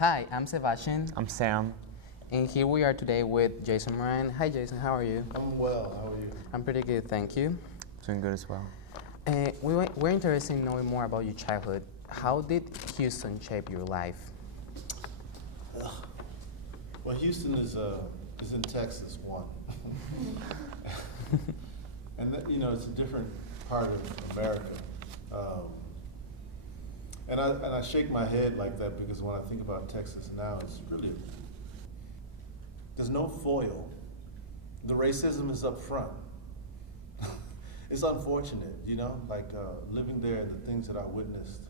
Hi, I'm Sebastian, I'm Sam. and here we are today with Jason Moran. Hi, Jason, how are you? I'm well. How are you? I'm pretty good, thank you. Doing good as well. We're interested in knowing more about your childhood. How did Houston shape your life? Well, Houston is in Texas, one, and that, it's a different part of America. And I shake my head like that because when I think about Texas now, it's really there's no foil. The racism is up front. It's unfortunate, living there and the things that I witnessed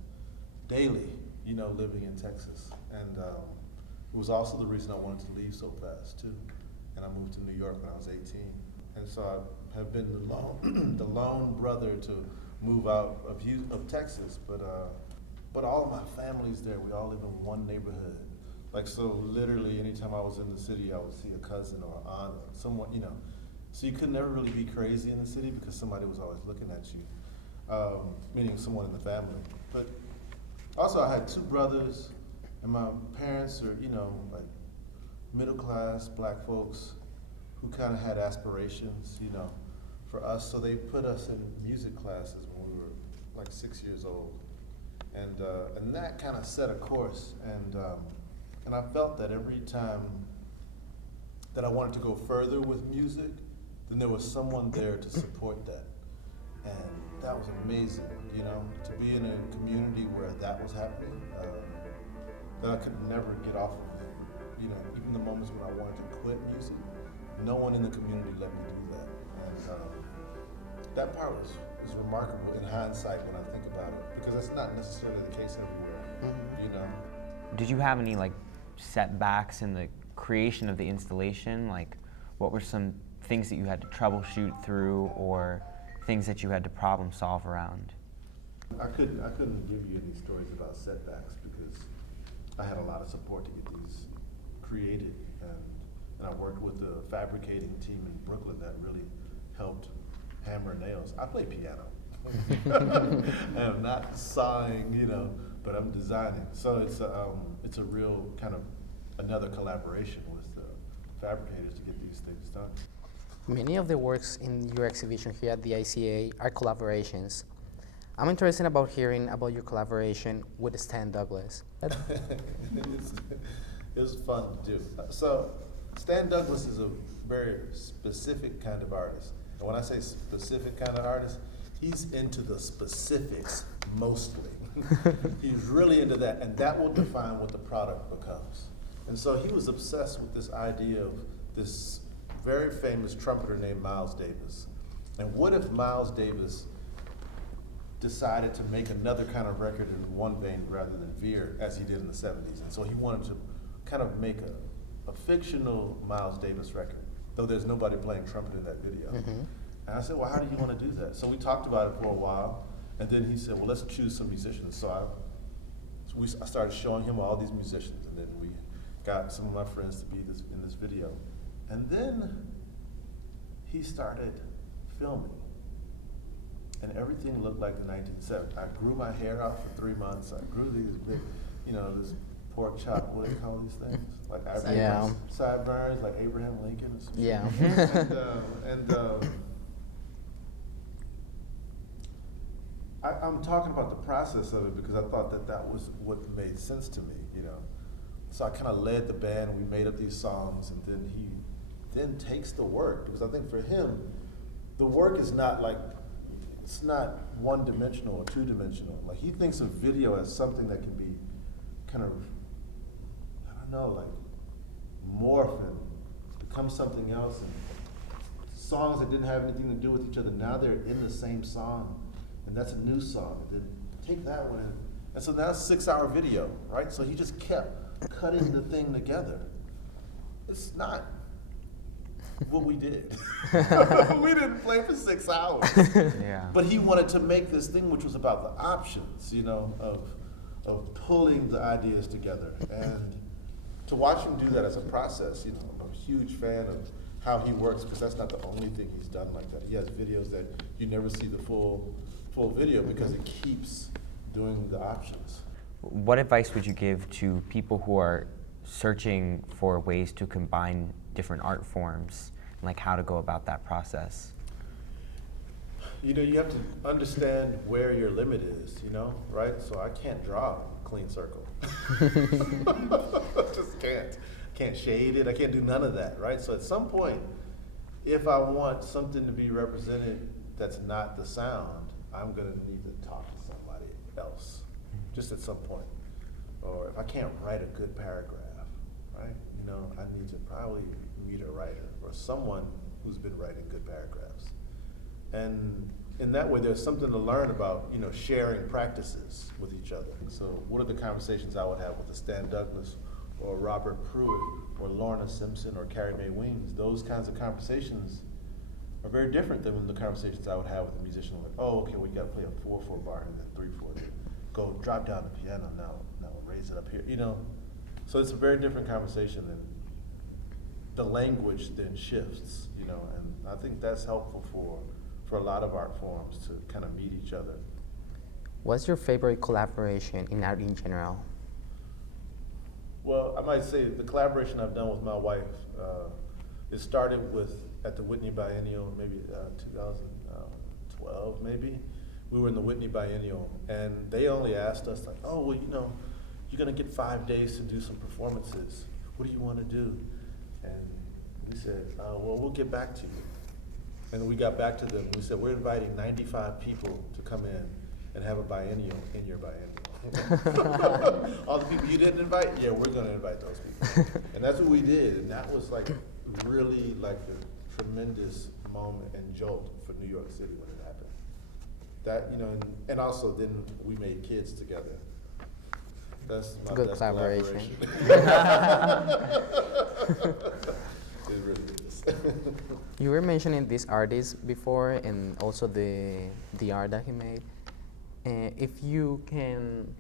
daily, living in Texas. And it was also the reason I wanted to leave so fast, too. And I moved to New York when I was 18. And so I have been the lone brother to move out of Texas. But all of my family's there. We all live in one neighborhood. So literally, anytime I was in the city, I would see a cousin or aunt or someone, So you could never really be crazy in the city because somebody was always looking at you, meaning someone in the family. But also I had two brothers, and my parents are, middle class black folks who kind of had aspirations, for us. So they put us in music classes when we were 6 years old. And that kind of set a course. And I felt that every time that I wanted to go further with music, then there was someone there to support that. And that was amazing, to be in a community where that was happening, that I could never get off of it. Even the moments when I wanted to quit music, no one in the community let me do that. And that part was remarkable in hindsight when I think about it, because that's not necessarily the case everywhere, Did you have any setbacks in the creation of the installation? What were some things that you had to troubleshoot through, or things that you had to problem solve around? I couldn't give you any stories about setbacks because I had a lot of support to get these created, and I worked with the fabricating team in Brooklyn that really helped hammer nails. I play piano. I am not sawing, but I'm designing. So it's a real kind of another collaboration with fabricators to get these things done. Many of the works in your exhibition here at the ICA are collaborations. I'm interested about hearing about your collaboration with Stan Douglas. It was fun to do. So Stan Douglas is a very specific kind of artist. And when I say specific kind of artist, he's into the specifics mostly. He's really into that, and that will define what the product becomes. And so he was obsessed with this idea of this very famous trumpeter named Miles Davis. And what if Miles Davis decided to make another kind of record in one vein rather than veer, as he did in the 70s? And so he wanted to kind of make a fictional Miles Davis record, though there's nobody playing trumpet in that video. Mm-hmm. And I said, well, how do you want to do that? So we talked about it for a while, and then he said, well, let's choose some musicians. So I started showing him all these musicians, and then we got some of my friends to be in this video. And then he started filming, and everything looked like the 1970s. I grew my hair out for 3 months. I grew these big, this pork chop, what do you call these things? Like sideburns, like Abraham Lincoln. Or something. Yeah. I'm talking about the process of it because I thought that was what made sense to me, So I kind of led the band. We made up these songs, and then he then takes the work, because I think for him, the work is not it's not one-dimensional or two-dimensional. He thinks of video as something that can be kind of, morph and become something else. And songs that didn't have anything to do with each other, now they're in the same song, and that's a new song. And then take that one, and so now it's a 6-hour video, right? So he just kept cutting the thing together. It's not what we did. We didn't play for 6 hours. Yeah. But he wanted to make this thing which was about the options, of pulling the ideas together. And to watch him do that as a process, I'm a huge fan of how he works, because that's not the only thing he's done like that. He has videos that you never see the full video because it keeps doing the options. what advice would you give to people who are searching for ways to combine different art forms, and like how to go about that process? You know, you have to understand where your limit is, you know, right? So I can't draw a clean circle. Just can't. Can't shade it, I can't do none of that, right? So at some point, if I want something to be represented that's not the sound, I'm gonna need to talk to somebody else, just at some point. Or if I can't write a good paragraph, right? You know, I need to probably meet a writer or someone who's been writing good paragraphs. And in that way, there's something to learn about, you know, sharing practices with each other. So what are the conversations I would have with a Stan Douglas or Robert Pruitt or Lorna Simpson or Carrie Mae Weems? Those kinds of conversations are very different than the conversations I would have with a musician like, oh, okay, we gotta play a 4/4 bar and then 3/4. Go drop down the piano now raise it up here, you know? So it's a very different conversation, and the language then shifts, you know, and I think that's helpful for a lot of art forms to kind of meet each other. What's your favorite collaboration in art in general? Well, I might say the collaboration I've done with my wife, it started at the Whitney Biennial, maybe 2012 maybe. We were in the Whitney Biennial, and they only asked us like, oh, well, you know, you're gonna get 5 days to do some performances. What do you wanna do? And we said, well, we'll get back to you. And we got back to them, and we said, we're inviting 95 people to come in and have a biennial in your biennial. All the people you didn't invite, yeah, we're gonna invite those people. And that's what we did, and that was like really like a tremendous moment and jolt for New York City when it happened. That, you know, and also then we made kids together. That's my Good best collaboration. It really is. You were mentioning this artist before, and also the art that he made. If you can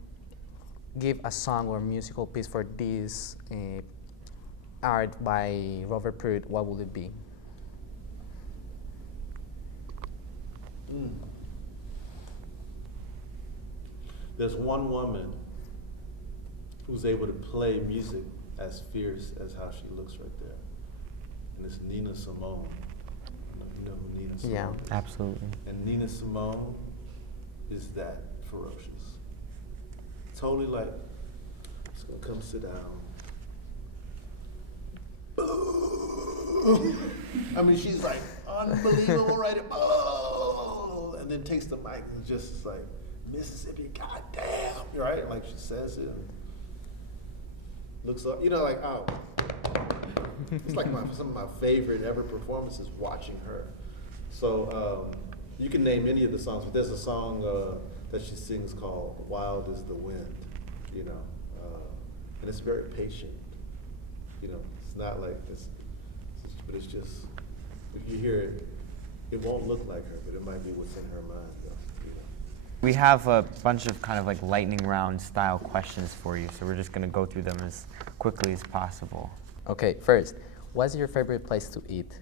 give a song or musical piece for this art by Robert Pruitt, what would it be? There's one woman who's able to play music as fierce as how she looks right there. And it's Nina Simone. You know who Nina Simone Yeah, is? Absolutely. And Nina Simone is that ferocious. Totally like, just gonna come sit down. I mean, she's like unbelievable, right? Oh, and then takes the mic and just is like, Mississippi, goddamn, right? Like she says it. And looks up, you know, like, oh. It's like some of my favorite ever performances watching her. So you can name any of the songs, but there's a song that she sings called "Wild is the Wind," you know, and it's very patient. You know, it's not like this, but it's just if you hear it, it won't look like her, but it might be what's in her mind. Though, you know. We have a bunch of kind of like lightning round style questions for you, so we're just going to go through them as quickly as possible. Okay, first, what's your favorite place to eat?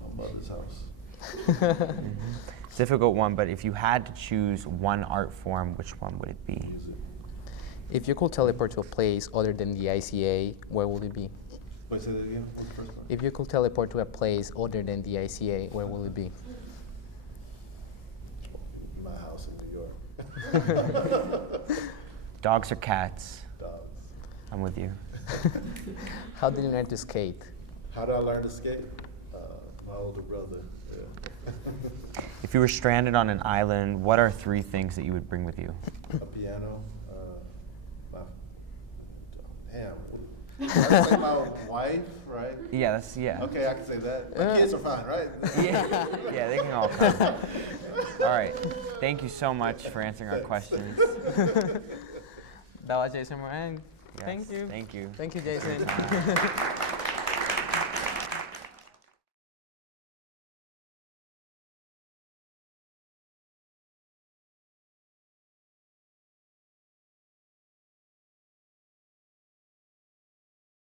My mother's house. Difficult one, but if you had to choose one art form, which one would it be? Music. If you could teleport to a place other than the ICA, where would it be? Wait, say that again? What's the first one? If you could teleport to a place other than the ICA, where will it be? My house in New York. Dogs or cats? Dogs. I'm with you. How did you learn to skate? How did I learn to skate? My older brother. Yeah. If you were stranded on an island, what are 3 things that you would bring with you? A piano. That's like my wife, right? Yeah, yeah. Okay, I can say that. My kids are fine, right? Yeah, yeah, they can all come. All right. Thank you so much for answering our Thanks. questions. That was Jason Moran. Yes, Thank you. Thank you. Thank you, Jason.